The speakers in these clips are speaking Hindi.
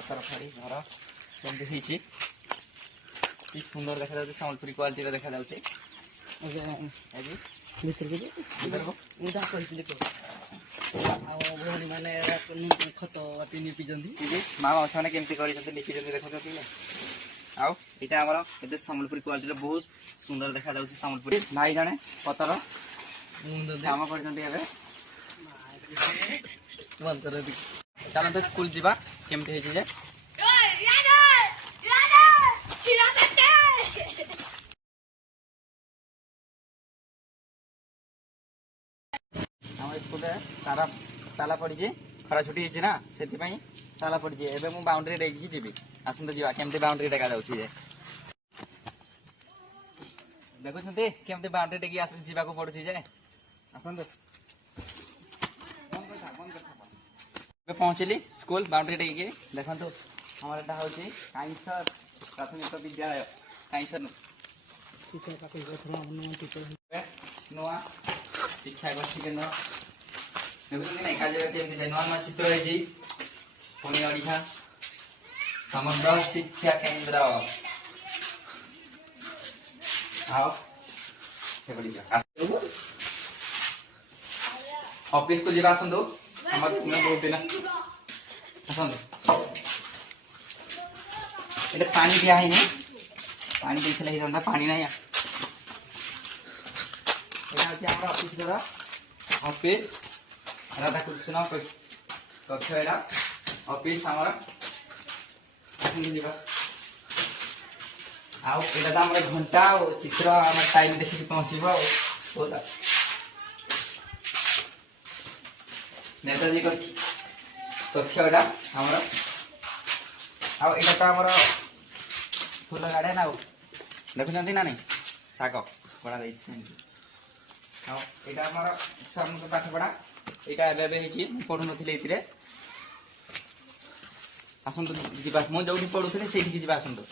पतर फाड़ी घर कमी कि सुंदर देखा जाऊँ सम्बलपुरी क्वालिटी देखा जाऊँ मैंने खत निपी माँ माउसी मैंने केमती निपी देखते आउ यहाँ आम ए सम्बलपुरी क्वालिटी बहुत सुंदर देखा जाऊँ सम्बलपुरी भाई जड़े पतर काम कर चलो तो स्कूल जावा केमती जे आम स्कूल ताला ताला पड़ी खरा छुट्टी होती ना से ताला पड़ी एवं मुझे बाउंड्री देखिए जी आसत जा केमती बाउंड्री देखा जाऊँगी देखुं केमती बाउंड्री टेक जावाक पड़ुची जे आसतु पहुँचली स्कूल बाउंड्री टेक देखु हमार यहाँ हूँ काईसर प्राथमिक विद्यालय काईसर नुआ शिक्षा गोष्ठी केन्द्र देखुं ना नुआ नुआ चित्र है पुणी ओडिशा समग्र शिक्षा केन्द्र ऑफिस को जीवा आसतु बहुत दिन आसतु ये पानी दिया है पानी देते पानी ना यहाँ हूँ ऑफिस ऑफिस राधा कृष्ण कक्ष एटा ऑफिस आमर आसवा आउटा तो आम घंटा चित्र आम टाइम देखिए पहुँचब स्कूल नेताजी कक्ष एटा आमर आटा तो आमर फूल गार्डन आउ देखुं ना नहीं शाग पड़ा यहाँ आम छुआ पाठ पढ़ा यहाँ एवं पढ़ु नी आसतु जा मुझे जो पढ़ुली से जा आसतु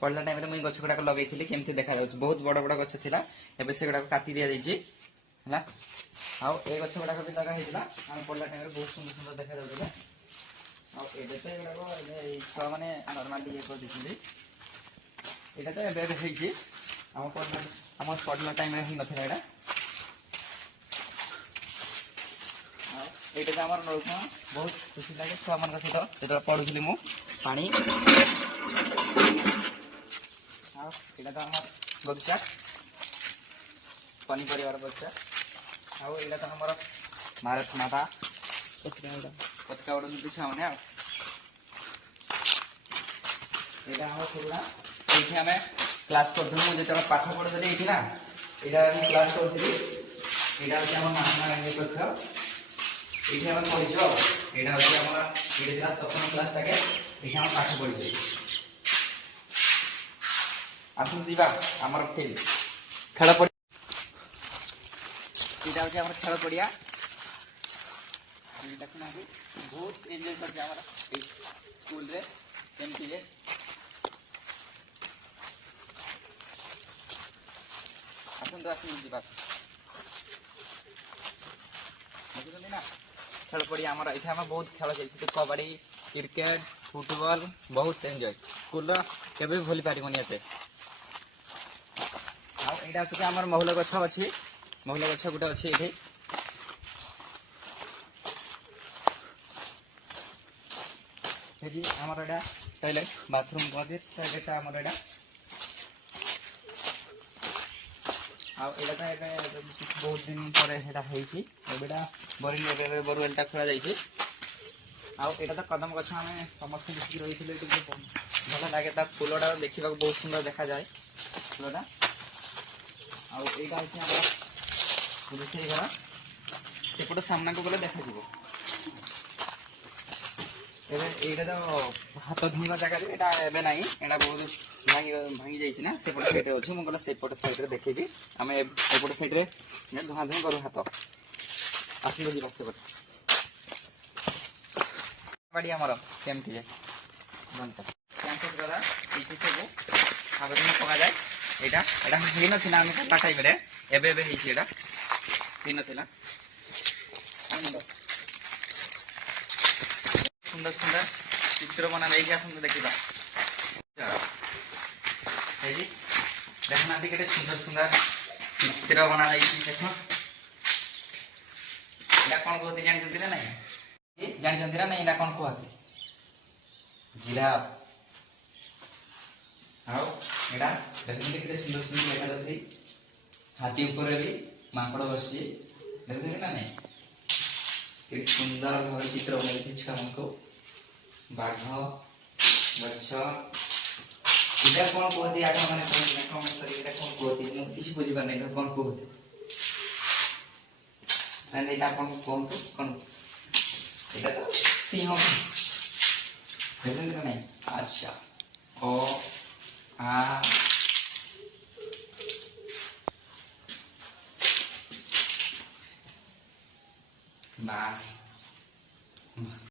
पढ़ला टाइम मुझे गछ गुड़ाक लगे केमती देखा बहुत बड़ बड़ गछ था एवं से गुड़ाक काटी दि जाइए आउ ए गछ गुड़ाक भी लगा आम पढ़ला टाइम बहुत सुंदर सुंदर देखा जाऊला छुआ मैंने नर्माली ये कर यहाँ तो एवं आम पढ़ला टाइम ही नाला यहाँ तो आम नलकूप बहुत खुशी लगे छुआ मान सहित जो पढ़ुली मु पानी यहाँ तो आम बगीचा पनीपर बगीचा यहाँ तो आम भारत माता पताका उड़ाते छुआ मैंने यहाँ आम थोड़ा ये आम क्लास करूँ मुझे जो पाठ पढ़ुली ये ना यहाँ क्लास करी यहाँ हूँ आम महात्मा गांधी कक्ष ये आम पढ़ीचु यहाँ हूँ आम ये सप्तम क्लास तक ये आम पाठ पढ़ीचु आसतु जा आमर फील्ड खेल पड़िया यहाँ हूँ आम खेल पड़िया देखुना बहुत एंजॉय कर स्कूल रे केमती जे आसतु आसतु जा बुझुना ना खेल पड़िया आम ये बहुत खेल चलती कबड्डी क्रिकेट फुटबॉल बहुत एंजॉय स्कूल के भूली पारबनी एत यहाँ हूँ आम महुल गछ अच्छी महुल गछ गोटे अच्छी ये आमर यहाँ टॉयलेट बाथरूम टॉयलेट आमर यहाँ आटा तो बहुत दिन पर बोरवेलटा खोल जाइए आटा तो कदम गछ आम समस्त मिसिक रही भल लगे फूलटा देखा बहुत सुंदर देखा जाए फूलटा यहाँ हूँ रोषे घर सेपट सामना को गले देखा यहाँ तो हाथ धोवा जगह एवं ना यहाँ बहुत भांगी जाइए सेपट साइड अच्छे मुझे गला सेपट साइड देखी आम एपट साइड धुआ धुई करूँ हाथ आसो जा सेपट बाड़ी आमर केमती कैंपस द्वारा ये सब आवेदन पक जाए ଏଇଟା ଏଇଟା ହେଇନଥିଲା ଆମେ କଲା ଟାଇମରେ, ଏବେ ଏବେ ହେଇଛି, ଏଇଟା ହେଇନଥିଲା। ସୁନ୍ଦର ସୁନ୍ଦର ଚିତ୍ର ବନା ନେଇକି ଆସନ୍ତୁ ଦେଖିବା। ହେଇଛି, ଦେଖୁନାହାନ୍ତି କେତେ ସୁନ୍ଦର ସୁନ୍ଦର ଚିତ୍ର ବନା ଯାଇଛି। ଦେଖ ଏଇଟା କ'ଣ କୁହନ୍ତି ଜାଣିଛନ୍ତି ନା ନାଇଁ? ଜାଣିଛନ୍ତି ନା ନାଇଁ ଏଇଟା କ'ଣ କୁହନ୍ତି? ଜିରାଫ। ଆଉ ଏଇଟା ଦେଖୁଛନ୍ତି କେତେ ସୁନ୍ଦର ସୁନ୍ଦର ଦେଖାଯାଉଛି। ହାତୀ ଉପରେ ବି ମାଙ୍କଡ଼ ବସିଛି, ଦେଖୁଛନ୍ତି ନା ନାଇଁ? କେତେ ସୁନ୍ଦର ଭାବରେ ଚିତ୍ର ବନେଇଛି ଛୁଆମାନଙ୍କୁ। ବାଘ, ଗଛ, ଏଇଟା କ'ଣ କୁହନ୍ତି ଆପଣମାନେ କହିଲେ କମେଣ୍ଟ କରିକି ଏଇଟା କ'ଣ କୁହନ୍ତି? ମୁଁ କିଛି ବୁଝିପାରୁନି ଏଇଟା କ'ଣ କୁହନ୍ତି। ନାଇଁ ଏଇଟା ଆପଣ କୁହନ୍ତୁ କ'ଣ? ଏଇଟା ତ ସିଂହ, ଦେଖୁଛନ୍ତି ନା ନାଇଁ? ଆଚ୍ଛା, ଓ ଆ ବା